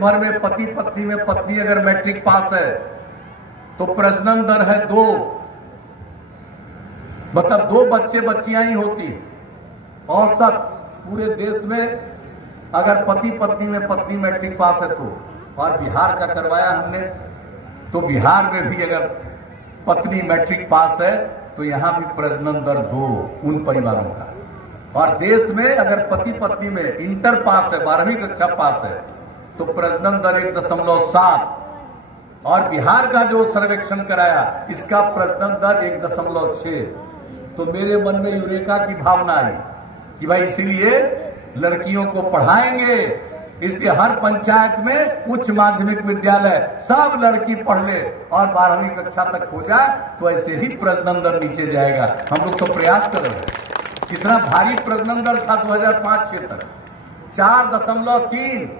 भर में पति पत्नी में पत्नी अगर मैट्रिक पास है तो प्रजनन दर है 2, मतलब 2 बच्चे बच्चियां ही होती औसत पूरे देश में अगर पति पत्नी में पत्नी मैट्रिक पास है तो। और बिहार का करवाया हमने, तो बिहार में भी अगर पत्नी मैट्रिक पास है तो यहाँ भी प्रजनन दर 2 उन परिवारों का। और देश में अगर पति पत्नी में इंटर पास है, 12वीं कक्षा पास है, तो प्रजनन दर 1.7। और बिहार का जो सर्वेक्षण कराया इसका प्रजनन दर 1.6। तो मेरे मन में यूरेका की भावना आई कि भाई इसलिए लड़कियों को पढ़ाएंगे, इसलिए हर पंचायत में उच्च माध्यमिक विद्यालय सब लड़की पढ़ ले और 12वीं कक्षा तक हो जाए, तो ऐसे ही प्रजनन दर नीचे जाएगा। हम लोग तो प्रयास कर रहे हैं। कितना भारी प्रजनन दर था 2005-6 तक, 4.3,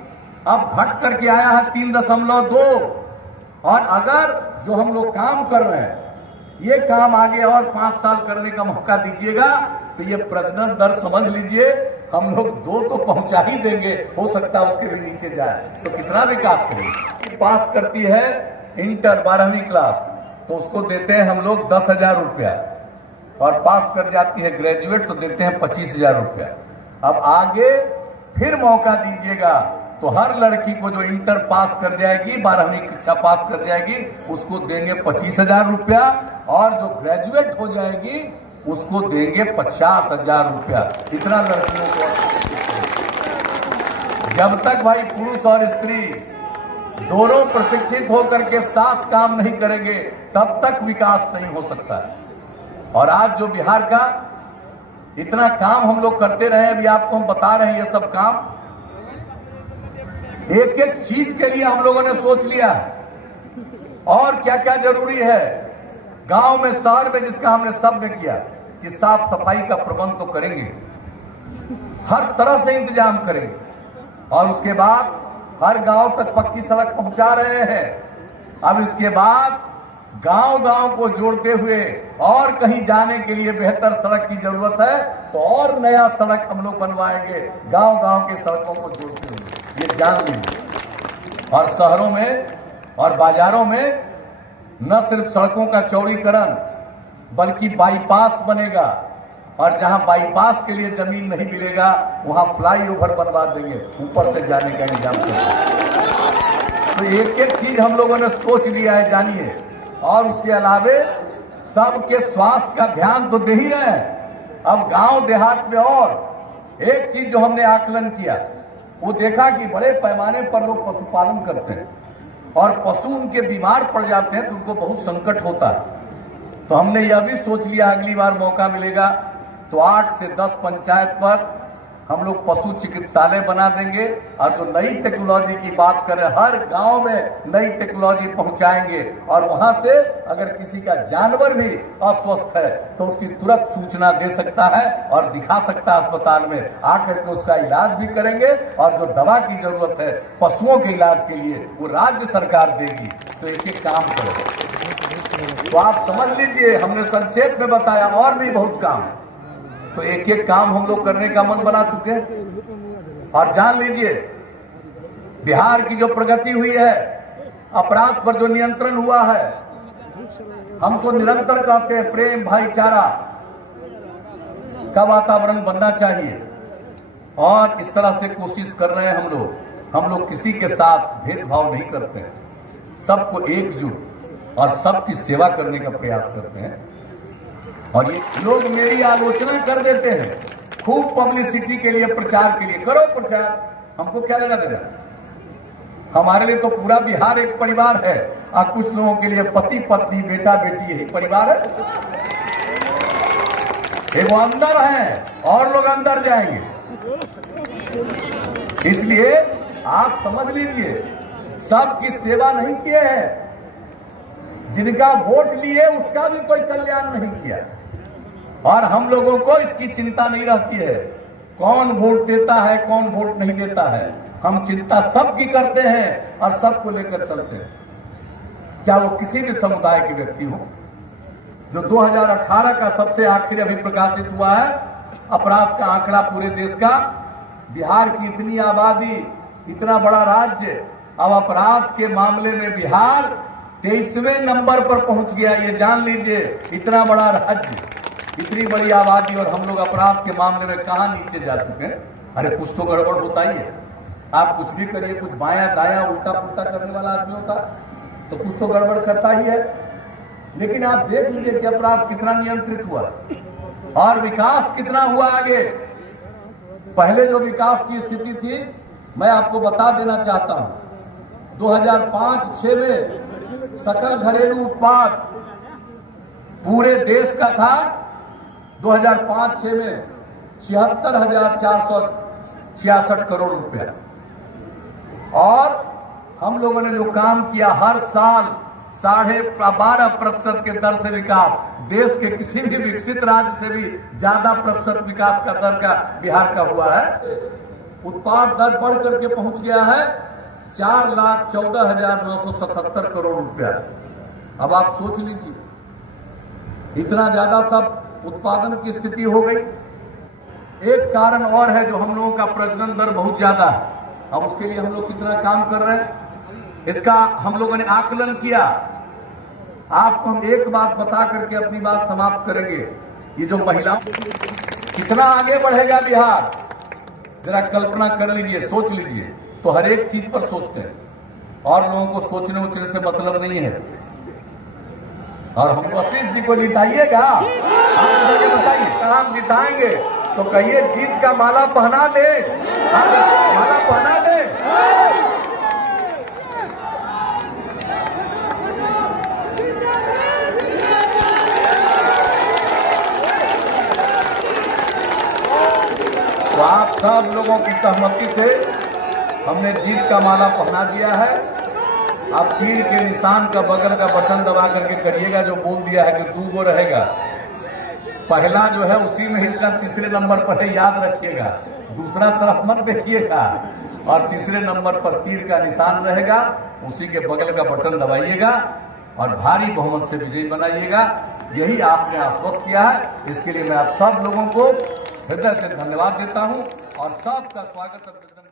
अब घट करके आया है 3.2। और अगर जो हम लोग काम कर रहे हैं ये काम आगे और 5 साल करने का मौका दीजिएगा तो ये प्रजनन दर समझ लीजिए हम लोग 2 तो पहुंचा ही देंगे, हो सकता है उसके भी नीचे जाए। तो कितना विकास करेंगे। पास करती है इंटर 12वीं क्लास तो उसको देते हैं हम लोग 10,000 रुपया, और पास कर जाती है ग्रेजुएट तो देते हैं 25,000 रुपया। अब आगे फिर मौका दीजिएगा तो हर लड़की को जो इंटर पास कर जाएगी, 12वीं कक्षा पास कर जाएगी, उसको देंगे 25,000 रुपया, और जो ग्रेजुएट हो जाएगी उसको देंगे 50,000 रुपया। इतना लड़कियों को। जब तक भाई पुरुष और स्त्री दोनों प्रशिक्षित होकर के साथ काम नहीं करेंगे तब तक विकास नहीं हो सकता है। और आज जो बिहार का इतना काम हम लोग करते रहे, अभी आपको हम बता रहे हैं ये सब काम, एक एक चीज के लिए हम लोगों ने सोच लिया और क्या क्या जरूरी है। गांव में, शहर में, जिसका हमने सब में किया कि साफ सफाई का प्रबंध तो करेंगे, हर तरह से इंतजाम करेंगे, और उसके बाद हर गांव तक पक्की सड़क पहुंचा रहे हैं। अब इसके बाद गांव-गांव को जोड़ते हुए और कहीं जाने के लिए बेहतर सड़क की जरूरत है तो और नया सड़क हम लोग बनवाएंगे, गांव-गांव के सड़कों को जोड़ते हुए, ये जान लीजिए। और शहरों में और बाजारों में न सिर्फ सड़कों का चौड़ीकरण बल्कि बाईपास बनेगा, और जहां बाईपास के लिए जमीन नहीं मिलेगा वहां फ्लाईओवर बनवा देंगे, ऊपर से जाने का इंतजाम करेंगे। तो एक एक चीज हम लोगों ने सोच लिया है, जानिए। और उसके अलावे सबके स्वास्थ्य का ध्यान तो दे ही रहे हैं। अब गांव देहात में और एक चीज जो हमने आकलन किया, वो देखा कि बड़े पैमाने पर लोग पशुपालन करते हैं और पशु उनके बीमार पड़ जाते हैं तो उनको बहुत संकट होता है। तो हमने यह भी सोच लिया अगली बार मौका मिलेगा तो 8 से 10 पंचायत पर हम लोग पशु चिकित्सालय बना देंगे, और जो नई टेक्नोलॉजी की बात करें हर गांव में नई टेक्नोलॉजी पहुंचाएंगे, और वहां से अगर किसी का जानवर भी अस्वस्थ है तो उसकी तुरंत सूचना दे सकता है और दिखा सकता है अस्पताल में, आकर के उसका इलाज भी करेंगे, और जो दवा की जरूरत है पशुओं के इलाज के लिए वो राज्य सरकार देगी। तो एक एक काम करें। तो आप समझ लीजिए हमने संक्षेप में बताया, और भी बहुत काम, तो एक एक काम हम लोग करने का मन बना चुके हैं। और जान लीजिए बिहार की जो प्रगति हुई है, अपराध पर जो नियंत्रण हुआ है, हम तो निरंतर कहते हैं प्रेम भाईचारा का वातावरण बनना चाहिए, और इस तरह से कोशिश कर रहे हैं हम लोग किसी के साथ भेदभाव नहीं करते हैं, सबको एकजुट और सबकी सेवा करने का प्रयास करते हैं। और ये लोग मेरी आलोचना कर देते हैं खूब पब्लिसिटी के लिए, प्रचार के लिए, करो प्रचार, हमको क्या लेना देना। हमारे लिए तो पूरा बिहार एक परिवार है, और कुछ लोगों के लिए पति पत्नी बेटा बेटी यही परिवार है। वो अंदर है और लोग अंदर जाएंगे, इसलिए आप समझ लीजिए सबकी सेवा नहीं किए हैं, जिनका वोट लिए उसका भी कोई कल्याण नहीं किया। और हम लोगों को इसकी चिंता नहीं रहती है कौन वोट देता है कौन वोट नहीं देता है, हम चिंता सबकी करते हैं और सबको लेकर चलते हैं, चाहे वो किसी भी समुदाय के व्यक्ति हो। जो 2018 का सबसे आखिरी अभी प्रकाशित हुआ है अपराध का आंकड़ा पूरे देश का, बिहार की इतनी आबादी, इतना बड़ा राज्य, अब अपराध के मामले में बिहार 23वें नंबर पर पहुंच गया। ये जान लीजिए, इतना बड़ा राज्य, इतनी बड़ी आबादी, और हम लोग अपराध के मामले में कहां नीचे जा चुके हैं। अरे कुछ तो गड़बड़ होता ही है। आप कुछ भी करिए, कुछ बायां दायां उल्टा पुल्टा करने वाला आदमी होता तो कुछ तो गड़बड़ करता ही है। लेकिन आप देख लीजिए कि अपराध कितना नियंत्रित हुआ और विकास कितना हुआ आगे। पहले जो विकास की स्थिति थी, मैं आपको बता देना चाहता हूं, 2005-06 में सकल घरेलू उत्पाद पूरे देश का था 2005-06 में 76,466 करोड़ रुपया। और हम लोगों ने जो काम किया, हर साल 12.5% के दर से विकास, देश के किसी भी विकसित राज्य से भी ज्यादा प्रतिशत विकास का दर का बिहार का हुआ है। उत्पाद दर बढ़ करके पहुंच गया है 4,14,977 करोड़ रुपया। अब आप सोच लीजिए, इतना ज्यादा सब उत्पादन की स्थिति हो गई। एक कारण और है, जो हम लोगों का प्रजनन दर बहुत ज्यादा है। अब उसके लिए हम लोग कितना काम कर रहे हैं, इसका हम लोगों ने आकलन किया। आपको हम एक बात बता करके अपनी बात समाप्त करेंगे। ये जो महिला, कितना आगे बढ़ेगा बिहार, जरा कल्पना कर लीजिए, सोच लीजिए। तो हर एक चीज पर सोचते हैं और लोगों को सोचने उचने से मतलब नहीं है। और हमको असीम जी को जिताइएगा, आप मुझे बताइए कहाँ हम जिताएंगे, तो कहिए जीत का माला पहना दे, माला पहना दे। तो आप सब लोगों की सहमति से हमने जीत का माला पहना दिया है। अब तीर के निशान का बगल का बटन दबा करके करिएगा, जो बोल दिया है कि 2 गो रहेगा। पहला जो है उसी में हिलना तीसरे नंबर पर है, याद रखिएगा। दूसरा तरफ मत देखिएगा। और तीसरे नंबर पर तीर का निशान रहेगा, उसी के बगल का बटन दबाइएगा और भारी बहुमत से विजयी बनाइएगा। यही आपने आश्वस्त किया है। इसके लिए मैं आप सब लोगों को हृदय से धन्यवाद देता हूं और सबका स्वागत अभिनंदन